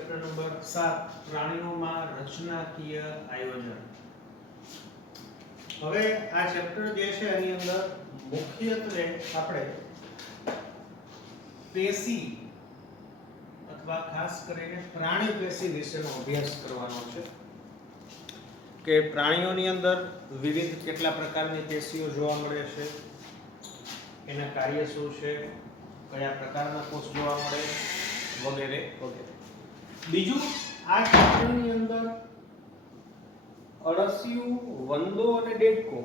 Chapter number 7 પ્રાણીઓમાં રચનાકીય આયોજન. હવે આ ચેપ્ટર જે છે એની અંદર મુખ્યત્વે આપણે પેશી અથવા ખાસ કરીને પ્રાણી પેશી વિશેનો અભ્યાસ કરવાનો છે કે પ્રાણીઓની અંદર વિવિધ કેટલા પ્રકારની પેશીઓ જોવા મળે છે, એના કાર્ય શું છે, કયા પ્રકારના કોષ જોવા મળે વગેરે વગેરે. બીજું આ ચેપ્ટરની અંદર અળસિયું, વંદો અને દેડકો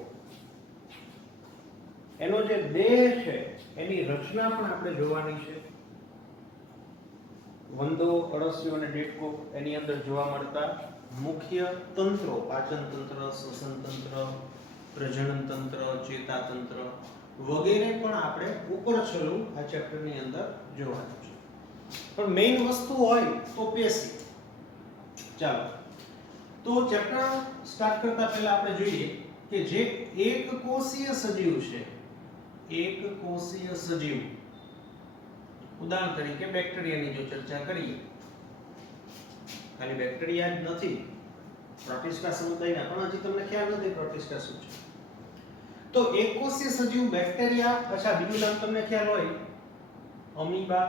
એનો જે દેહ છે એની રચના પણ આપણે જોવાની છે. વંદો, અળસિયું અને દેડકો એની અંદર જોવા મળતા મુખ્ય તંત્રો, પાચન તંત્ર, શ્વસન તંત્ર, પ્રજનન તંત્ર, ચેતા તંત્ર વગેરે પણ આપણે ઉપર છેલ્લું આ ચેપ્ટરની અંદર જોવાનું છે. પણ મેઇન વસ્તુ હોય તો પેશી. ચાલો તો ચેપ્ટર સ્ટાર્ટ કરતા પહેલા આપણે જોઈએ કે જે એક કોષીય સજીવ છે, એક કોષીય સજીવ, ઉદાહરણ તરીકે બેક્ટેરિયાની જો ચર્ચા કરીએ, ખાલી બેક્ટેરિયા જ નથી, પ્રોટિસ્ટા સમુદાયના પણ હજી તમને ખ્યાલ નથી પ્રોટિસ્ટા શું છે. તો એક કોષીય સજીવ બેક્ટેરિયા, અચ્છા બીજું નામ તમને ખ્યાલ હોય અમીબા.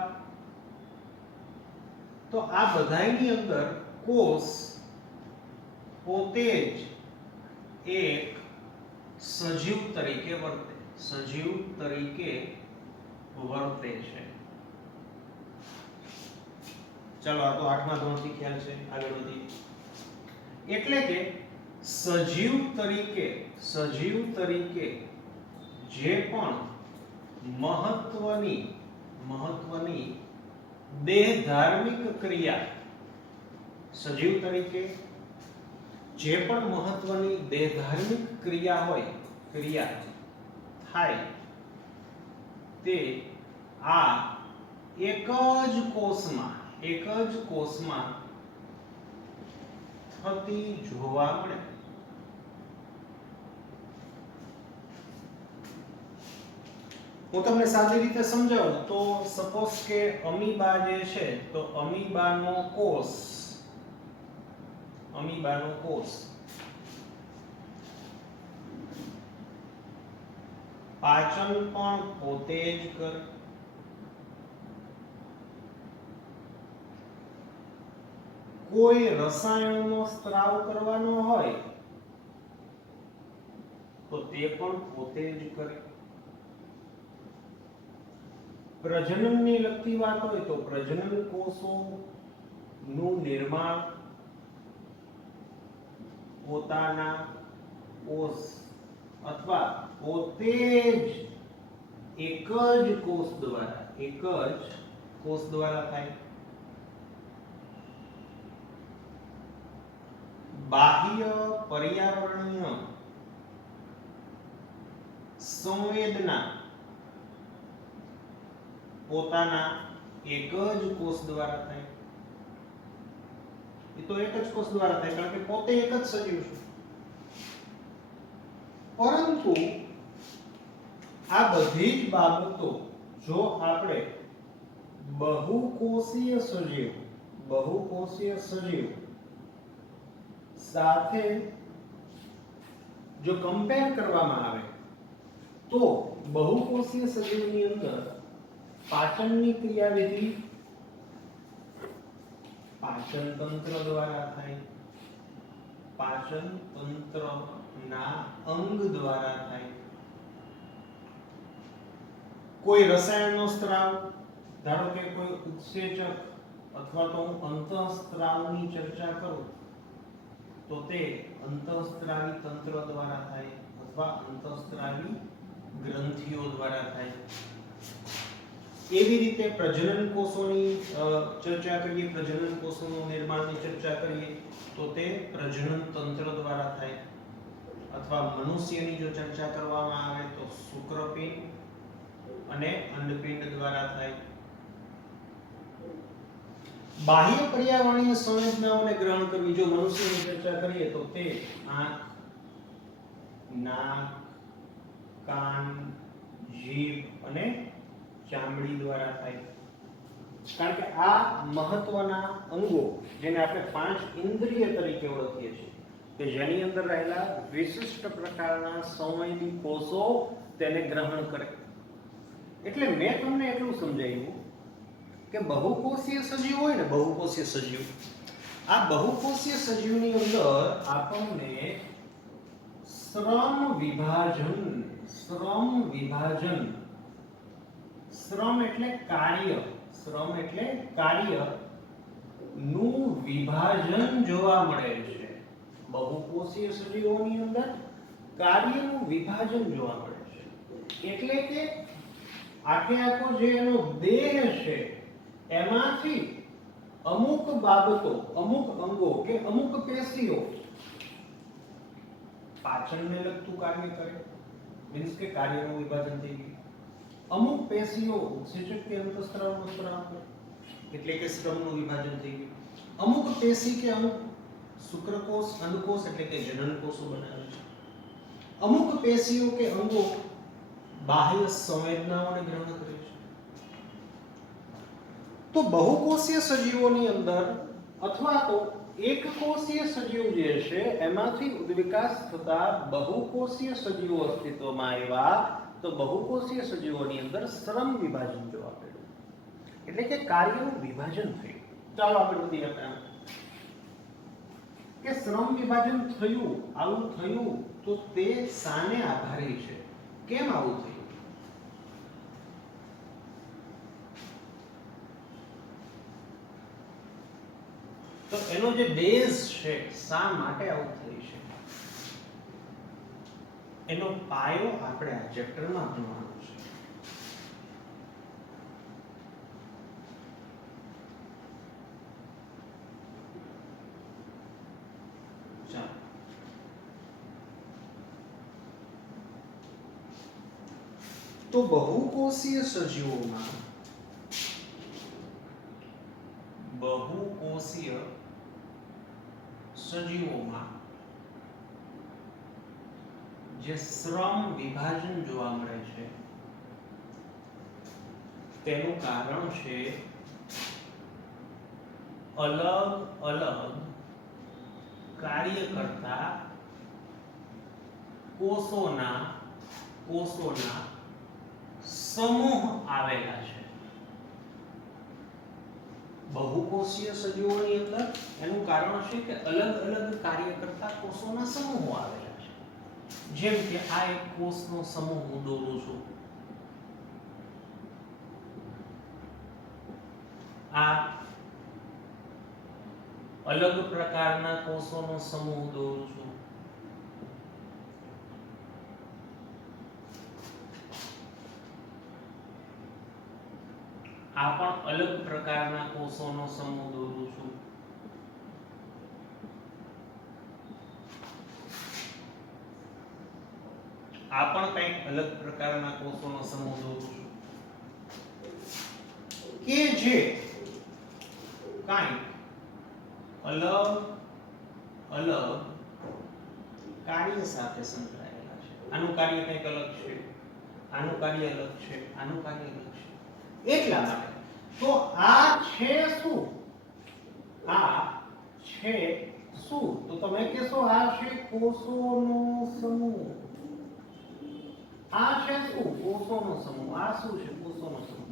તો આ બધાયની અંદર કોષ પોતે જ એક સજીવ તરીકે વર્તે, સજીવ તરીકે વર્તે છે. ચાલો આ તો 8મા ધોરણથી ખ્યાલ છે, આગળ વધીએ. એટલે કે સજીવ તરીકે જે પણ મહત્વની દેહ ધાર્મિક ક્રિયા, સજીવ તરીકે જે પણ મહત્વની દેહ ધાર્મિક ક્રિયા હોય, ક્રિયા થાય તે આ એક જ કોષમાં થતી જોવા મળે. હું તમને સાદી રીતે સમજાવું તો સપોઝ કે અમીબા જે છે તો અમીબાનો કોષ પાચન પણ પોતે જ કરે, કોઈ રસાયણનો સ્ત્રાવ કરવાનો હોય તો તે પણ પોતે જ કરે, પ્રજનનની લગતી વાત હોય તો પ્રજનન કોષોનું નિર્માણ પોતાના કોષ અથવા પોતે જ એક જ કોષ દ્વારા થાય. બાહ્ય પર્યાવરણીય સંવેદના પોતાના એક જ કોષ દ્વારા થાય. એ તો એક જ કોષ દ્વારા થાય કારણ કે પોતે એક જ સજીવ છે. પરંતુ આ બધી જ બાબતો જો આપણે બહુકોષીય સજીવ સાથે જો કમ્પેર કરવામાં આવે તો બહુકોષીય સજીવની અંદર પાચનની ક્રિયાવિધિ પાચન તંત્ર દ્વારા થાય, પાચન તંત્રના અંગ દ્વારા થાય. કોઈ રસાયણનો સ્ત્રાવ, ધારો કે કોઈ ઉત્સેચક અથવા તો હું અંતઃસ્ત્રાવની ચર્ચા કરું તો તે અંતઃસ્ત્રાવી તંત્ર દ્વારા થાય અથવા અંતઃસ્ત્રાવી ગ્રંથિઓ દ્વારા થાય. એવી રીતે પ્રજનન કોષોની ચર્ચા કરીએ, પ્રજનન કોષોનું નિર્માણની ચર્ચા કરીએ તો તે પ્રજનન તંત્ર દ્વારા થાય. અથવા મનુષ્યની જો ચર્ચા કરવામાં આવે તો શુક્રપિંડ અને અંડપિંડ દ્વારા થાય. બાહ્ય પર્યાવરણીય સંવેદનાઓને ગ્રહણ કરવી, જો મનુષ્યની ચર્ચા કરીએ તો તે આંખ, નાક, કાન, જીભ અને ચામડી દ્વારા થાય. કારણ કે આ મહત્વના અંગો જેને આપણે પાંચ ઇન્દ્રિય તરીકે ઓળખીએ છીએ કે જેની અંદર રહેલા વિશિષ્ટ પ્રકારના સંવેદી કોષો તેને ગ્રહણ કરે. એટલે મેં તમને એટલું સમજાવ્યું કે બહુકોષીય સજીવ હોય ને, બહુકોષીય સજીવ, આ બહુકોષીય સજીવની અંદર આપણને શ્રમ વિભાજન શ્રમ એટલે કાર્ય, શ્રમ એટલે કાર્ય નું વિભાજન જોવા મળે છે. બહુકોષીય સજીવોની અંદર કાર્યનું વિભાજન જોવા મળે છે. એટલે કે આખે આખો જે એનો દેહ છે એમાંથી અમુક બાબતો, અમુક અંગો કે અમુક પેશીઓ પાચનને લગતું કાર્ય કરે, મીન્સ કે કાર્યનું વિભાજન થઈ ગયું. અમુક પેશીઓ ઉત્સેચક કે અંતઃસ્ત્રાવનો સ્ત્રાવ કરે, એટલે કે શ્રમનું વિભાજન થઈ ગયું. અમુક પેશી કે અમુક શુક્રકોષ, અંડકોષ એટલે કે જનનકોષો બનાવે છે. અમુક પેશીઓ કે અંગો બાહ્ય સંવેદનાઓને ગ્રહણ કરે છે. તો બહુકોષીય સજીવોની અંદર અથવા તો એકકોષીય સજીવ જે છે એમાંથી ઉદ્વિકાસ થતા બહુકોષીય સજીવો અસ્તિત્વમાં આવ્યા. તો બહુકોષીય સજીવોની અંદર શ્રમ વિભાજન જોવા મળ્યું, એટલે કે કાર્યનું વિભાજન થયું. ચાલો આપણે બધી આપણે કે શ્રમ વિભાજન થયું, આવું થયું તો તે શાને આભારી છે? કેમ આવું થયું? તો એનો જે બેઝ છે, શા માટે આવું થયું છે, એનો પાયો આપણે આ ચેપ્ટરમાં ભણવાનો છે. ચાલો તો બહુકોષીય સજીવોમાં જે શ્રમ વિભાજન જોવા મળે છે તેનું કારણ છે અલગ અલગ કાર્ય કરતા કોષોના સમૂહ આવેલા છે. બહુકોષીય સજીવોની અંદર એનું કારણ છે કે અલગ અલગ કાર્ય કરતા કોષોના સમૂહો આવેલા છે. જેમ કે આ એક કોષનો સમૂહ હું દોરું છું, આ અલગ પ્રકારના કોષોનો સમૂહ દોરું છું, આ પણ અલગ પ્રકારના કોષોનો સમૂહ દોરું છું. આ પણ કંઈક અલગ પ્રકારના કોષોનો સમૂહ દોરું છું કે જે કંઈક અલગ અલગ કાર્ય સાથે સંકળાયેલા છે. આનું કાર્ય કંઈક અલગ છે, આનું કાર્ય અલગ છે, આનું કાર્ય અલગ છે. એટલા માટે તો આ છે શું? આ છે શું? તો તમે કહેશો આ છે કોષોનો સમૂહ. આ છે શું? કોષોનો સમૂહ. આ શું છે? કોષોનો સમૂહ.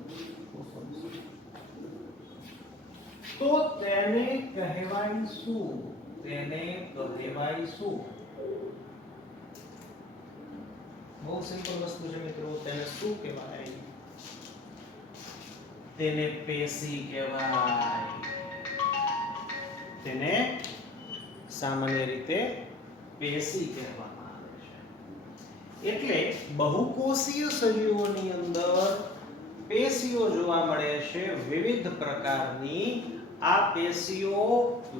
તો તેને કહેવાય શું? તેને કહેવાય શું? બહુ સિમ્પલ વસ્તુ છે મિત્રો. તેને શું કહેવાય? તેને પેશી કહેવાય. તેને સામાન્ય રીતે પેશી કહેવામાં આવે છે. એટલે બહુકોષીય સજીવોની અંદર પેશીઓ જોવા મળે છે વિવિધ પ્રકારની. આ પેશીઓ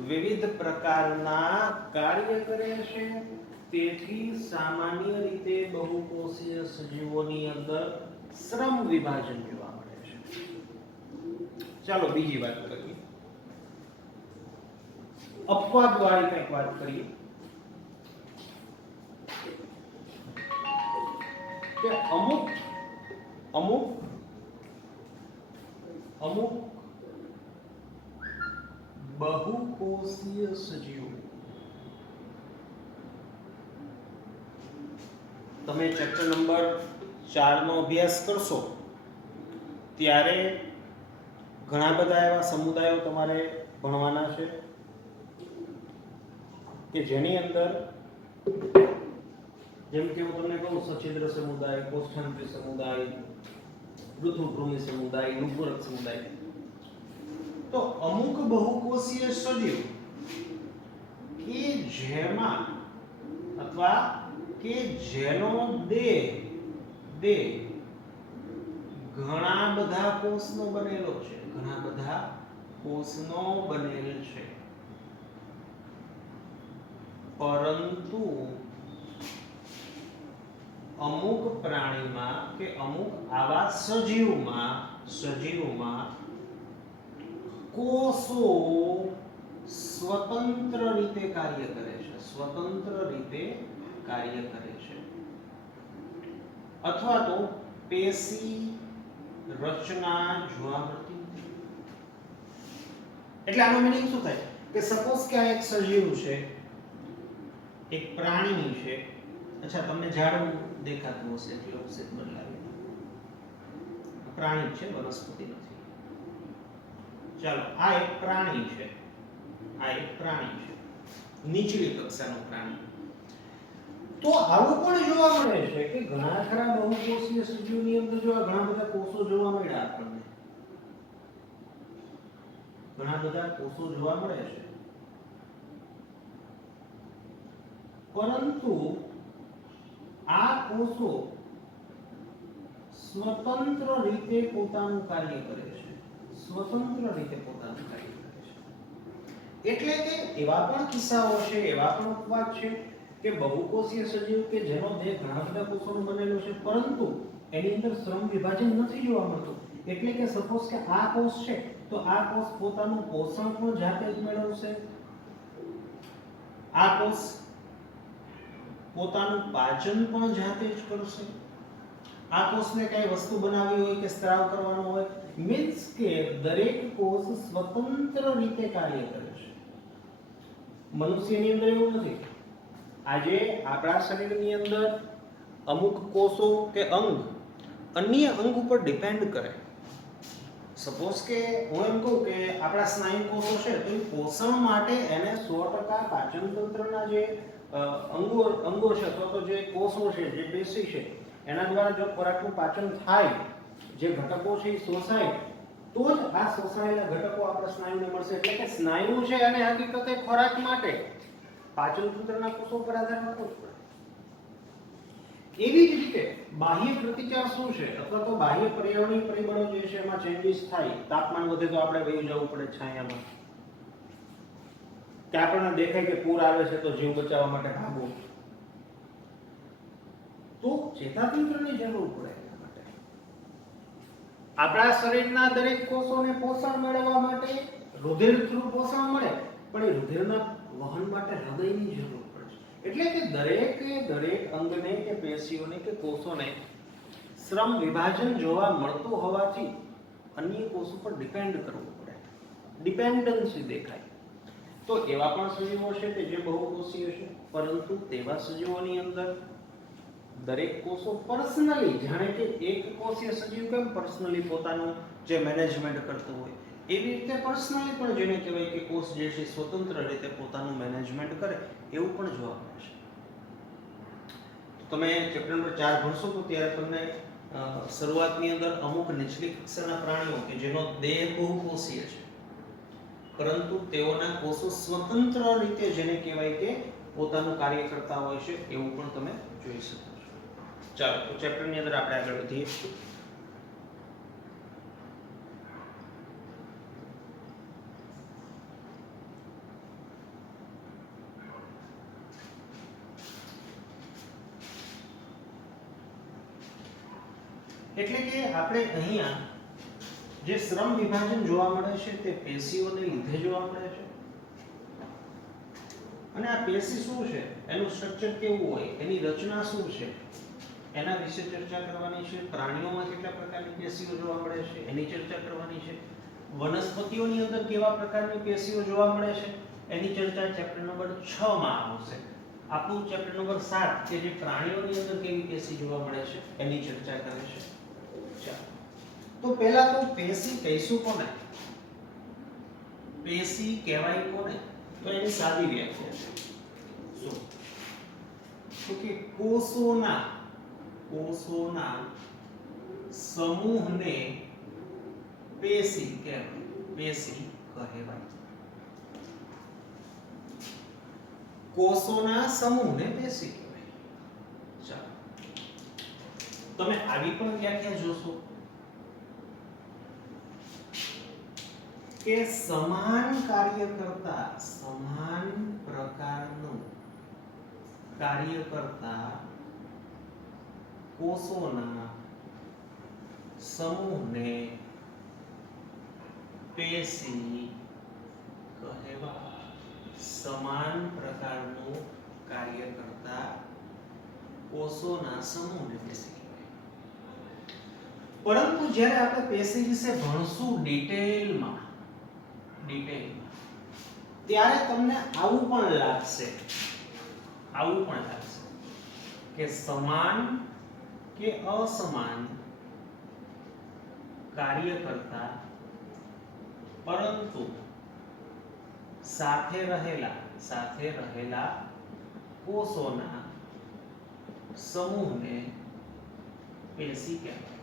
વિવિધ પ્રકારના કાર્ય કરે છે. તેથી સામાન્ય રીતે બહુકોષીય સજીવોની અંદર શ્રમ વિભાજન જોવા મળે છે. ચાલો બીજી વાત કરીએ, અપવાદ વાળી કંઈક વાત કરીએ કે અમુક બહુકોષીય સજીવો. તમે ચેપ્ટર નંબર 4 નો અભ્યાસ કરશો ત્યારે ઘણા બધા એવા સમુદાયો તમારે ભણવાના છે કે જેની અંદર જેમ કે હું તમને કહું સછિદ્ર સમુદાય, કોષ્ઠાંત્રી સમુદાય, પૃથુભૂમિ સમુદાય, નુપુરક સમુદાય. તો અમુક બહુકોષીય સજીવ કે જેમાં અથવા કે જેનો દેહ ઘણા બધા કોષનો બનેલો છે, ઘણા બધા કોષનો બનેલ છે, પરંતુ અમુક પ્રાણીમાં કે અમુક આવા સજીવમાં કોષો સ્વતંત્ર રીતે કાર્ય કરે છે, અથવા તો પેશી રચના જોવા મળતી નથી. એટલે આનો મીનિંગ શું થાય કે સપોઝ કે આ એક સજીવ છે, એક પ્રાણી છે. અચ્છા, તમને ઝાડવું દેખાતું હશે એટલે ઓબ્જેક્ટ બદલાવે. પ્રાણી છે, વનસ્પતિ નથી. ચાલો, આ એક પ્રાણી છે, નીચલી કક્ષાનું પ્રાણી. તો આવું પણ જોવા મળે છે કે ઘણા ખરા બહુકોષીય સજીવની અંદર જો આ ઘણા બધા કોષો જોવા મળ્યા આપણને, ઘણા બધા કોષો જોવા મળે છે, પરંતુ આ કોષો સ્વતંત્ર રીતે પોતાનું કાર્ય કરે છે. એટલે કે એવા પણ કિસ્સાઓ છે, એવા પણ અપવાદ છે કે બહુકોષીય સજીવ કે જેનો દેહ ઘણા બધા કોષોનો બનેલો છે, પરંતુ એની અંદર શ્રમ વિભાજન નથી જોવા મળતું. એટલે કે સપોઝ કે આ કોષ છે તો આ કોષ પોતાનું પોષણ પણ જાતે જ મેળવશે, આ કોષ પોતાનું પાચન પણ જાતે જ કરશે, આ કોષને કઈ વસ્તુ બનાવવી હોય કે સ્ત્રાવ કરવાનો હોય, મીન્સ કે દરેક કોષ સ્વતંત્ર રીતે કાર્ય કરે છે. મનુષ્યની અંદર એવું નથી. આજે આપણા શરીરની અંદર અમુક કોષો કે અંગ અન્ય અંગ ઉપર ડિપેન્ડ કરે. સપોઝ કે હું એમ કહું કે આપણા સ્નાયુ કોષો છે તો એ પોષણ માટે એને 100% પાચન તંત્રના જે અંગો છે અથવા તો જે કોષો છે, જે પેશી છે, એના દ્વારા જો ખોરાકનું પાચન થાય, જે ઘટકો છે એ શોષાય, તો જ આ શોષાયેલા ઘટકો આપણા સ્નાયુને મળશે. એટલે કે સ્નાયુ છે અને હકીકતે ખોરાક માટે પાચન તંત્રના કોષો પર આધાર રાખવો જ પડે. એવી જ રીતે બાહ્ય પ્રતિકાર શું છે અથવા તો બાહ્ય પર્યાવરણીય પરિબળો જે છે એમાં ચેન્જીસ થાય. તાપમાન વધે તો આપણે વહી જવું પડે છાયામાં, કે આપણને દેખાય કે પૂર આવે છે તો જીવ બચાવવા માટે ભાગો, તો ચેતાતંત્રની જરૂર પડે. આપણા શરીરના દરેક કોષોને પોષણ મેળવવા માટે રુધિર થ્રુ પોષણ મળે, પણ એ રુધિરના વહન માટે હૃદયની જરૂર પડે છે. એટલે કે દરેક અંગને કે પેશીઓને કે કોષોને શ્રમ વિભાજન જોવા મળતું હોવાથી અન્ય કોષો પર ડિપેન્ડ કરવું પડે, ડિપેન્ડન્સી દેખાય. તો એવા પણ સજીવો છે કે જે બહુકોષીય છે, પરંતુ તેવા સજીવોની અંદર દરેક કોષો પર્સનલી, જાણે કે એક કોષીય સજીવ કેમ પર્સનલી પોતાનું જે મેનેજમેન્ટ કરતું હોય, એવી રીતે પર્સનલી પણ જેને કહેવાય કે કોષ જે છે સ્વતંત્ર રીતે પોતાનું મેનેજમેન્ટ કરે, એવું પણ જોવા મળે છે. તમે ચેપ્ટર નંબર 4 ભણશો તો ત્યારે તમને શરૂઆતની અંદર અમુક નીચલી કક્ષાના પ્રાણીઓ કે જેનો દેહ બહુકોષીય છે, પરંતુ તેઓના કોષો સ્વતંત્ર રીતે જેને કહેવાય કે પોતાનું કાર્ય કરતા હોય છે, એવું પણ તમે જોઈ શકો છો. ચાલો, તો ચેપ્ટરની અંદર આપણે આગળ વધીએ. એટલે કે આપણે અહીંયા જે શ્રમ વિભાજન જોવા મળે છે તે પેશીઓને લીધે જોવા મળે છે. અને આ પેશી શું છે, એનું સ્ટ્રક્ચર કેવું હોય, એની રચના શું છે, એના વિશે ચર્ચા કરવાની છે. પ્રાણીઓમાં કેટલા પ્રકારની પેશીઓ જોવા મળે છે એની ચર્ચા કરવાની છે. વનસ્પતિઓની અંદર કેવા પ્રકારની પેશીઓ જોવા મળે છે એની ચર્ચા ચેપ્ટર નંબર 6 માં આવશે. આપણું ચેપ્ટર નંબર 7 કે જે પ્રાણીઓની અંદર કેવી પેશી જોવા મળે છે એની ચર્ચા કરે છે. ચાલો તો પહેલા તો પેશી કહીશું કોને? પેશી કહેવાય કોને? તો એની સાદી વ્યાખ્યા છે. શું? તો કે કોષોના સમૂહને પેશી કહેવાય. પેશી કહેવાય. કોષોના સમૂહને પેશી કહેવાય. ચાલો તમે આવી પણ વ્યાખ્યા જોશો કે સમાન કાર્ય કરતા સમાન પ્રકારનું કાર્ય કરતા કોષોના સમૂહને પેશી કહેવાય. સમાન પ્રકારનું કાર્ય કરતા કોષોના સમૂહને પેશી કહેવાય. પરંતુ જ્યારે આપણે પેશી વિશે ભણશું ડિટેલમાં ત્યારે તમને આવું પણ લાગશે કે સમાન કે અસમાન કાર્ય કરતા પરંતુ સાથે રહેલા કોષોના સમૂહને પેશી કહેવાય.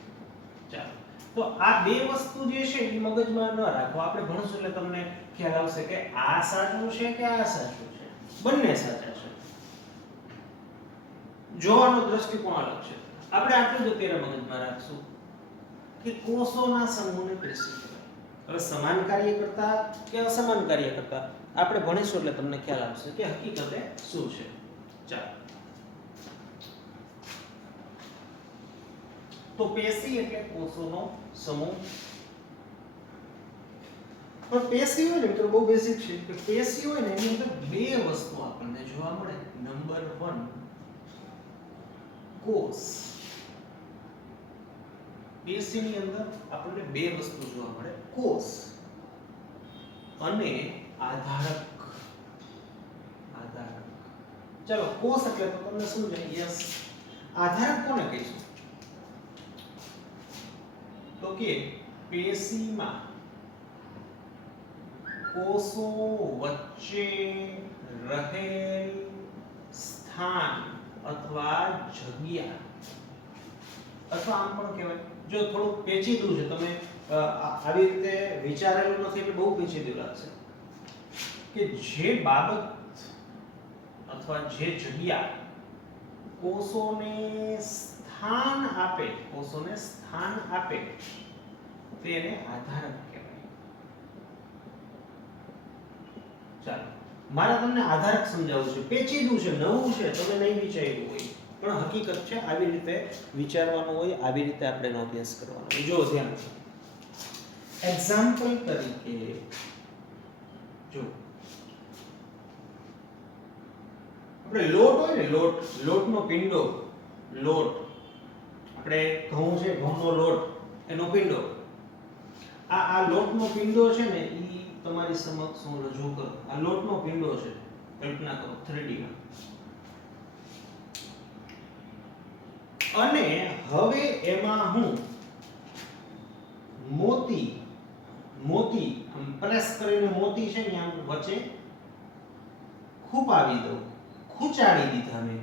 ચાલો તો આ બે વસ્તુ જે છે એ મગજમાં ન રાખો. આપણે ભણશું એટલે તમને ખ્યાલ આવશે કે આ સાચું છે કે આ સાચું છે. બંને સાચા છે. જોવાનો દ્રષ્ટિકોણ અલગ છે. આપણે આટલું જ અત્યારે મગજમાં રાખશું કે કોષોના સમૂહને પેશી કહેવાય. હવે સમાન કાર્ય કરતા કે અસમાન કાર્ય કરતા આપણે ભણીશું એટલે તમને ખ્યાલ આવશે કે હકીકતે શું છે. ચાલો તો પેશી એટલે કોષોનો સમૂહ. પણ પેશી હોય ને મિત્રો બહુ બેઝિક છે કે પેશી હોય ને એની અંદર બે વસ્તુ આપણને જોવા મળે. નંબર 1 કોષ. પેશીની અંદર આપણને બે વસ્તુ જોવા મળે. કોષ અને આધારક. ચલો કોષ એટલે તો તમને સમજાય. યસ. આધારક કોને કહીશું? તો કે પેશીમાં કોષો વચ્ચે રહેલ સ્થાન અથવા જગ્યા અથવા આમ પણ કહેવાય જો થોડું પેચીદું છે તમે આવી રીતે વિચારેલું નથી એટલે બહુ પેચીદું લાગશે કે જે બાબત અથવા જે જગ્યા કોષોને સ્થાન આપે તેને આધારક કહેવાય. ચાલો મારે તમને આધારક સમજાવવું છે. પેચીદું છે, નવું છે, તમે નહીં વિચાર્યું હોય પણ હકીકત છે. આવી રીતે વિચારવાનું હોય, આવી રીતે આપણે એનો અભ્યાસ કરવાનો હોય. જો ધ્યાન એક્ઝામ્પલ તરીકે જો આપણે લોટ હોય ને લોટનો પિંડો આપણે ઘઉં છે ઘઉંનો લોટ એનો પિંડો આ લોટનો પિંડો છે ને ઈ તમારી સમક્ષ હું રજૂ કરું. આ લોટનો પિંડો છે. કલ્પના કરો 3D માં. અને હવે એમાં હું મોતી પ્રેસ કરીને મોતી છે ને આમ વચ્ચે ખૂંપાવી દઉં. ખૂંચાડી દીધા મેં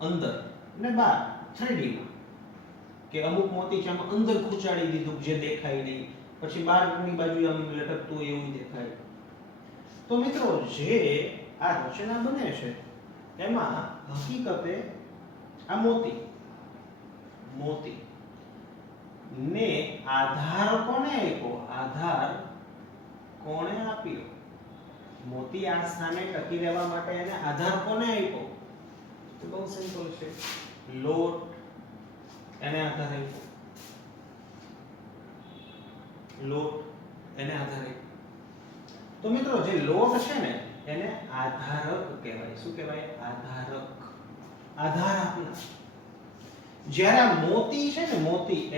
અંદર ને બહાર 3D માં કે અમુક મોતી છે આમ અંદર ખૂંચાડી દીધું જે દેખાય નહીં. પછી બહારની બાજુ આમ લટકતું એવું દેખાય. તો મિત્રો જે આ રચના બને છે એમાં હકીકતે આ મોતી ને આધાર કોને આપ્યો? મોતી આ સ્થાને ટકી રહેવા માટે એને આધાર કોને આપ્યો? તો બહુ સિમ્પલ છે. લોટ એને આધાર આપ્યો. તો મિત્રો જે લોટ છે ને એને આધારક કહેવાય. શું કહેવાય? આધાર આપનાર. જ્યારે આ મોતી છે ને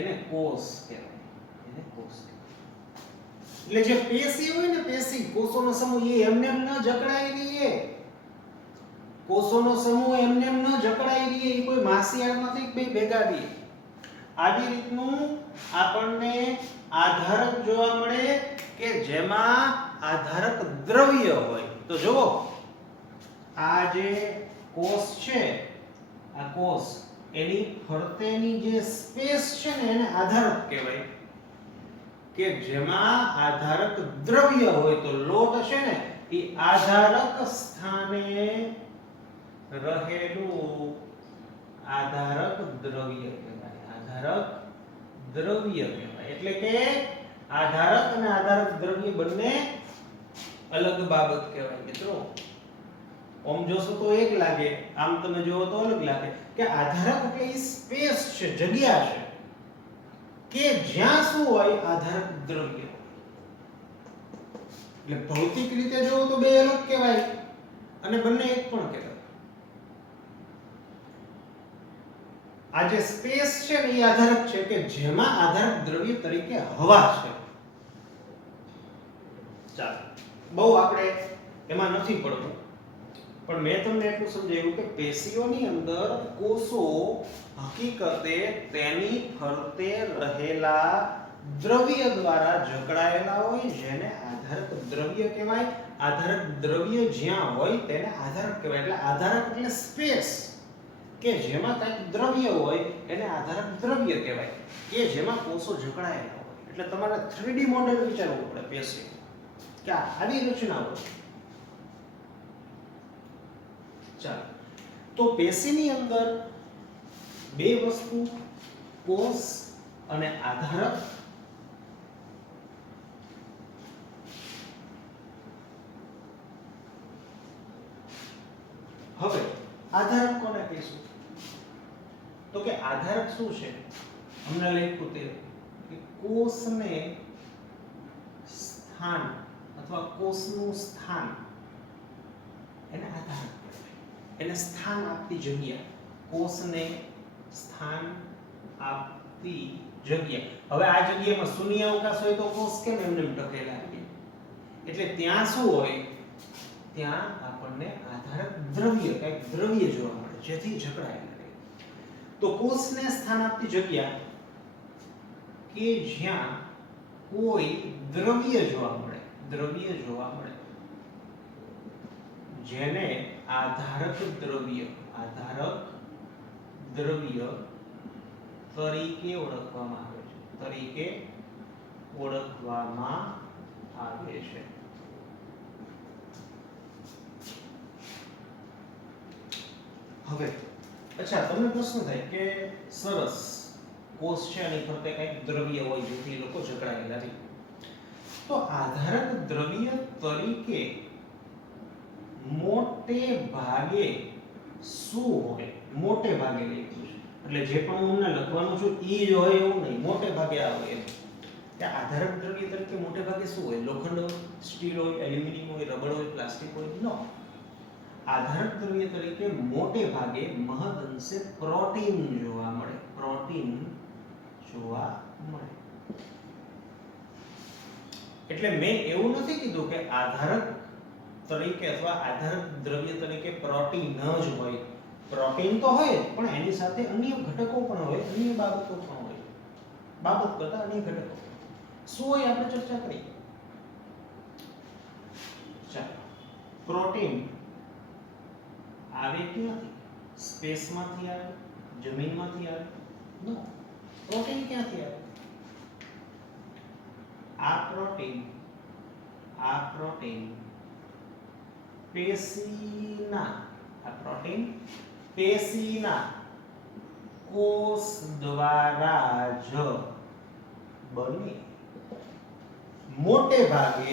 એને કોષ કહેવાય. એટલે જે પેશી હોય ને, પેશી કોષોનો સમૂહ એ એમને એમ ન જકડાઈ રહે, કોષોનો સમૂહ એમને એમ ન જકડાઈ રહે, એ કોઈ માસિયાળમાંથી બે ભેગા રહે. આવી રીતનું આપણને આધારક જોવા મળે કે જેમાં આધારક દ્રવ્ય હોય. તો જુઓ આ જે કોષ છે, આ કોષ એની ફરતેની જે સ્પેસ છે ને એને આધારક કહેવાય, કે જેમાં આધારક દ્રવ્ય હોય. તો લોટ છે ને એ આધારક સ્થાને રહેલું આધારક દ્રવ્ય કહેવાય, આધારક દ્રવ્ય કહેવાય. એટલે કે આધારક અને આધારક દ્રવ્ય બંને અલગ બાબત કહેવાય મિત્રો. ઓમ જોશો તો એક લાગે, આમ તમે જોવો તો અલગ લાગે કે આધારક એટલે એ સ્પેસ છે, જગ્યા છે કે જ્યાં શું હોય આધારક દ્રવ્ય. એટલે ભૌતિક રીતે જોવો તો બે અલગ કહેવાય અને બંને એક પણ કહેવાય. આ જે સ્પેસ છે ને એ આધારક છે કે જેમાં આધારક દ્રવ્ય તરીકે હવા છે. ચાલો બહુ આપણે એમાં નથી પડવું, પણ મેં તમને એટલું સમજાવ્યું કે પેશીઓની અંદર કોષો હકીકતે તેની ફરતે રહેલા દ્રવ્ય દ્વારા જકડાયેલા હોય, જેને આધારક દ્રવ્ય કહેવાય. આધારક દ્રવ્ય જ્યાં હોય તેને આધારક કહેવાય. એટલે આધારક એટલે સ્પેસ કે જેમાં કંઈક દ્રવ્ય હોય એને આધારક દ્રવ્ય કહેવાય, કે જેમાં કોષો જકડાયેલા હોય. એટલે તમારે 3D મોડેલ વિચારવું પડે પેશી કે આવી રચનાઓ. ચાલો તો પેશીની અંદર બે વસ્તુ, કોષ અને આધારક. હવે આધારક કોને કહીશું? તો કે આધારક શું છે? અમને લખ્યું તે કે કોષને સ્થાન અથવા કોષનું સ્થાન એને આધારક કહેવાય. એને સ્થાન આપતી જગ્યા, કોષને સ્થાન આપતી જગ્યા. હવે આ જગ્યામાં શૂન્ય અવકાશ હોય તો કોષ કેમ એમને ટકેલા રહે? એટલે ત્યાં શું હોય? ત્યાં આપણને આધારક દ્રવ્ય, કંઈક દ્રવ્ય જોવા મળે જેથી જકડાયેલા રહે. તો કોષને સ્થાન આપતી જગ્યા કે જ્યાં કોઈ દ્રવ્ય જોવા મળે, દ્રવ્ય જોવા મળે જેને આધારક દ્રવ્ય, આધારક દ્રવ્ય તરીકે ઓળખવામાં આવે છે, તરીકે ઓળખવામાં આવે છે. હવે અચ્છા તમને પ્રશ્ન થાય કે સરસ કોષ છે અને ફરતે કંઈક દ્રવ્ય હોય જેથી લોકો જકડાયેલા રહે. તો આધારક દ્રવ્ય તરીકે મોટે ભાગે શું હોય? મોટે ભાગે લખ્યું છે એટલે જે પણ હું તમને લખવાનું છું એ જ હોય એવું નહીં, મોટે ભાગે આવે એમ કે આધારક દ્રવ્ય તરીકે મોટે ભાગે શું હોય? લોખંડ હોય, સ્ટીલ હોય, એલ્યુમિનિયમ હોય, રબર હોય, પ્લાસ્ટિક હોય? નો. આધારક દ્રવ્ય તરીકે મોટે ભાગે મહદઅંશે પ્રોટીન જોવા મળે, પ્રોટીન જોવા મળે. એટલે મેં એવું નથી કીધું કે આધારક તરીકે અથવા આધારક દ્રવ્ય તરીકે પ્રોટીન જ હોય. પ્રોટીન તો હોય પણ એની સાથે અન્ય ઘટકો પણ હોય, અન્ય બાબતો પણ હોય. બાબત કરતા અન્ય ઘટકો શું હોય આપણે ચર્ચા કરીએ. ચાલો પ્રોટીન આવે ક્યાંથી? સ્પેસમાંથી આવે, જમીનમાંથી આવે? નો. પ્રોટીન ક્યાંથી આવે? આ પ્રોટીન પેશીના, આ પ્રોટીન પેશીના કોષ દ્વારા જ બને. મોટે ભાગે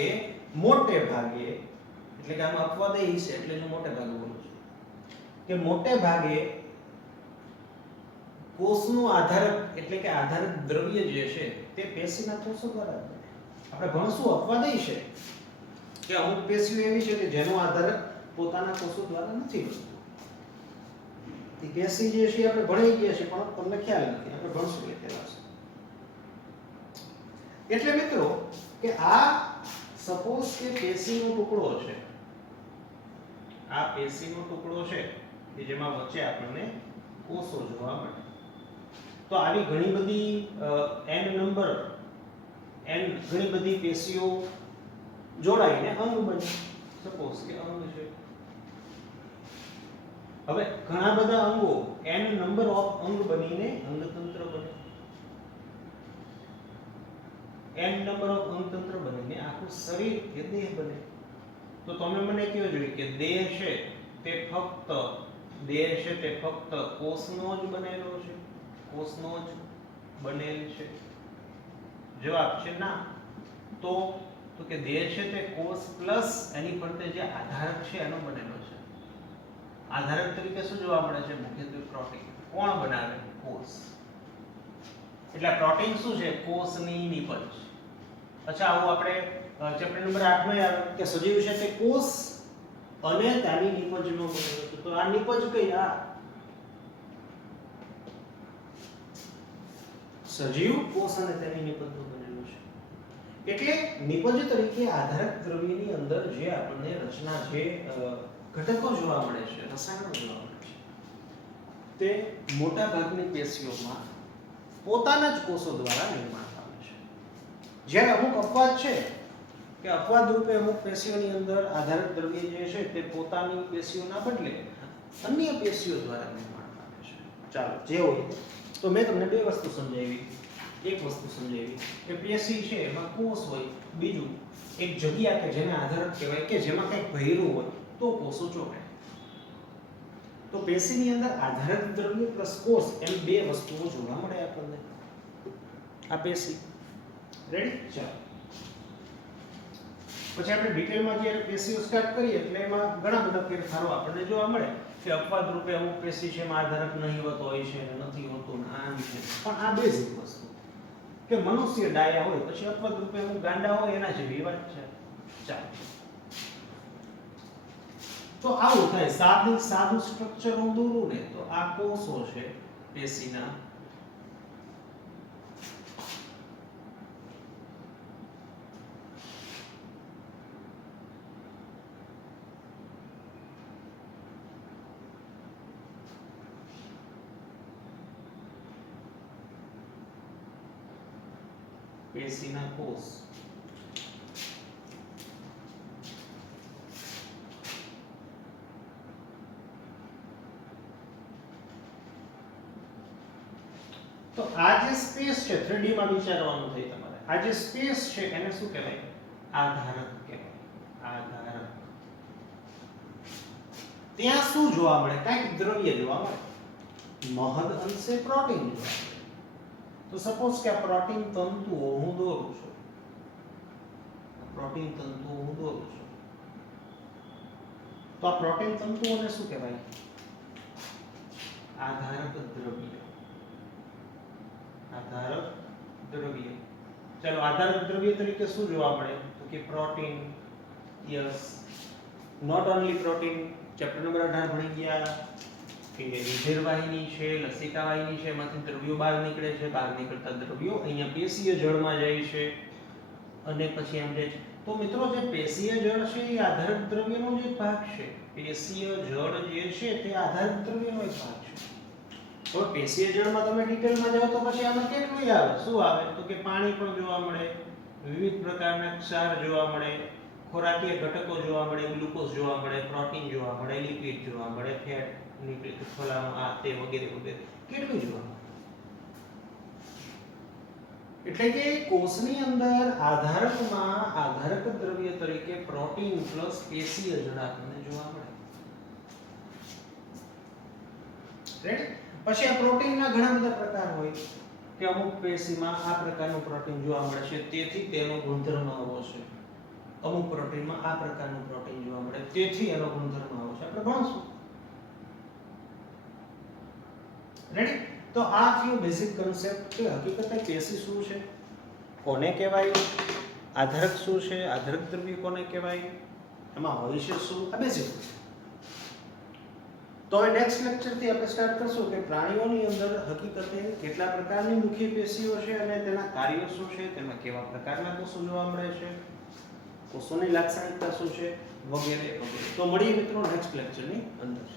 એટલે કે આમાં અપવાદય છે એટલે હું મોટે ભાગે બોલું છું કે મોટે ભાગે કોષનું આધારક એટલે કે આધારક દ્રવ્ય જે છે તે પેશીના કોષો દ્વારા બને. આપણે ભણશું અપવાદય છે કે અમુક પેશીઓ એવી છે કે જેનો આધારક પોતાના કોષો દ્વારા નથી બનતો. તે પેશી જે છે આપણે ભણી ગયા છે પણ તમને ખ્યાલ નથી, આપણે ભણશું એટલે એટલે મિત્રો કે આ સપોઝ કે પેશીનો ટુકડો છે, આ પેશીનો ટુકડો છે કે જેમાં વચ્ચે આપણને કોષો જોવા મળે. તો આવી ઘણી બધી ઘણી બધી પેશીઓ જોડાઈને અંગ બને. સપોઝ કે અંગ છે. હવે ઘણા બધા અંગો n નંબર ઓફ અંગ બનીને અંગતંત્ર બને. n નંબર ઓફ અંગતંત્ર બનીને આખું શરીર કે દેહ બને. તો તમે મને કહો જોઈએ કે દેહ છે તે ફક્ત કોષનો જ બનેલો છે, કોષનો જ બનેલ છે? જવાબ છે ના. તો કે દેહ છે તે કોષ પ્લસ એની ફરતે જે આધારક છે એનો બનેલો છે. આધારક તરીકે શું જોવા મળે છે? મુખ્યત્વે પ્રોટીન. કોણ બનાવે? કોષ. એટલે પ્રોટીન શું છે? કોષની નિપજ. અચ્છા, આવું આપણે ચેપ્ટર નંબર 8 માં આવે કે સજીવ છે તે કોષ અને તેની નિપજનો બનેલો છે. તો આ નિપજ કઈ? આ સજીવ કોષ અને તેની નિપજનો બનેલો છે. એટલે નિપજ તરીકે આધારક દ્રવ્યની અંદર જે આપણને રચના, જે ઘટકો જોવા મળે છે, રસાયણો જોવા મળે છે, તે મોટા ભાગની પેશીઓમાં પોતાના જ કોષો દ્વારા નિર્માણ પામે છે. જ્યારે અમુક અપવાદ છે કે અપવાદ રૂપે અમુક પેશીઓની અંદર આધારક દ્રવ્ય જે છે તે પોતાની પેશીઓના બદલે અન્ય પેશીઓ દ્વારા નિર્માણ પામે છે. ચાલો, જે હોય. તો મેં તમને બે વસ્તુ સમજાવી. એક વસ્તુ સમજાવી કે પેશી છે એમાં કોષ હોય, બીજું એક જગ્યા કે જેને આધારક કહેવાય કે જેમાં કંઈક ભર્યું હોય તો કોષો ચોંટે. તો પેશીની અંદર આધારક દ્રવ્ય પ્લસ કોષ એમ બે વસ્તુઓ જોવા મળે આપણને. આ પેશી. રેડી? ચાલો. પછી આપણે ડિટેલમાં જ્યારે પેશીઓ સ્ટાર્ટ કરીએ એટલે એમાં ઘણા બધા ફેરફારો આપણને જોવા મળે કે અપવાદ રૂપે અમુક પેશી છે એમાં આધારક નહીવત હોય છે, નથી હોતું, આમ છે. પણ આ બેઝિક વસ્તુ કે મનુષ્ય ડાયા હોય પછી અપવાદ રૂપે અમુક ગાંડા હોય એના જેવી વાત છે. ચાલો. તો આવું થાય. સાદું સ્ટ્રક્ચર હું દોરું ને તો આ કોષો છે પેશીના. પેશીના કોષ. તો આ જે સ્પેસ છે 3D માં વિચારવાનું થાય તમારે. આ જે સ્પેસ છે એને શું કહેવાય? આધારક કહેવાય. આધારક. ત્યાં શું જોવા મળે? કંઈક દ્રવ્ય જોવા મળે. મહદ અંશે પ્રોટીન જોવા મળે. તો સપોઝ કે આ પ્રોટીન તંતુઓ હું દોરું છું. પ્રોટીન તંતુઓ હું દોરું છું. તો આ પ્રોટીન તંતુઓને શું કહેવાય? આધારક દ્રવ્ય. આધારક દ્રવ્ય. ચાલો, આધારક દ્રવ્ય તરીકે શું જોવા મળે? તો કે protein. Yes. Not only protein. Chapter number 18 ભણી ગયા કે રુધિર વાહિની છે, લસિકા વાહિની છે, એમાંથી દ્રવ્યો બહાર નીકળે છે. બહાર નીકળતા દ્રવ્યો અહીંયા પેશીય જળમાં જાય છે અને પછી એમ જાય છે. તો મિત્રો, જે પેશીય જળ છે એ આધારક દ્રવ્યનો જ એક ભાગ છે. પેશીય જળ જે છે તે આધારક દ્રવ્યનો એક ભાગ છે. તો પેશીય જળમાં તમે ડિટેલમાં જાઓ તો પછી આમાં કેટલું આવે? શું આવે? તો કે પાણી પણ જોવા મળે, વિવિધ પ્રકારના ક્ષાર જોવા મળે, ખોરાકીય ઘટકો જોવા મળે, ગ્લુકોઝ જોવા મળે, પ્રોટીન જોવા મળે, લિપિડ જોવા મળે, ફેટ, લિપિડ, ફલાણું, આ તે વગેરે વગેરે કેટલું જોવા મળે. એટલે કે કોષની અંદર આધારકમાં આધારક દ્રવ્ય તરીકે પ્રોટીન પ્લસ પેશીય જળ આપણને જોવા મળે. રાઈટ? પછી આ પ્રોટીનના ઘણા બધા પ્રકાર હોય કે અમુક પેશીમાં આ પ્રકારનું પ્રોટીન જોવા મળે છે તેથી તેનો ગુણધર્મ આવો છે. અમુક પ્રોટીનમાં આ પ્રકારનું પ્રોટીન જોવા મળે તેથી એનો ગુણધર્મ આવો છે. આપણે ભણશું. રેડી? તો આ ફ્યુ બેઝિક કન્સેપ્ટ કે હકીકતે પેશી શું છે, કોને કહેવાય, આધારક શું છે, આધારક દ્રવ્ય કોને કહેવાય, એમાં હોય છે શું, આ બેઝિક છે. તો હવે નેક્સ્ટ લેક્ચરથી આપણે સ્ટાર્ટ કરશું કે પ્રાણીઓની અંદર હકીકતે કેટલા પ્રકારની મુખ્ય પેશીઓ છે અને તેના કાર્યો શું છે, તેમાં કેવા પ્રકારના કોષો જોવા મળે છે, કોષોની લાક્ષણિકતા શું છે, વગેરે વગેરે. તો મળીએ મિત્રો નેક્સ્ટ લેક્ચરની અંદર.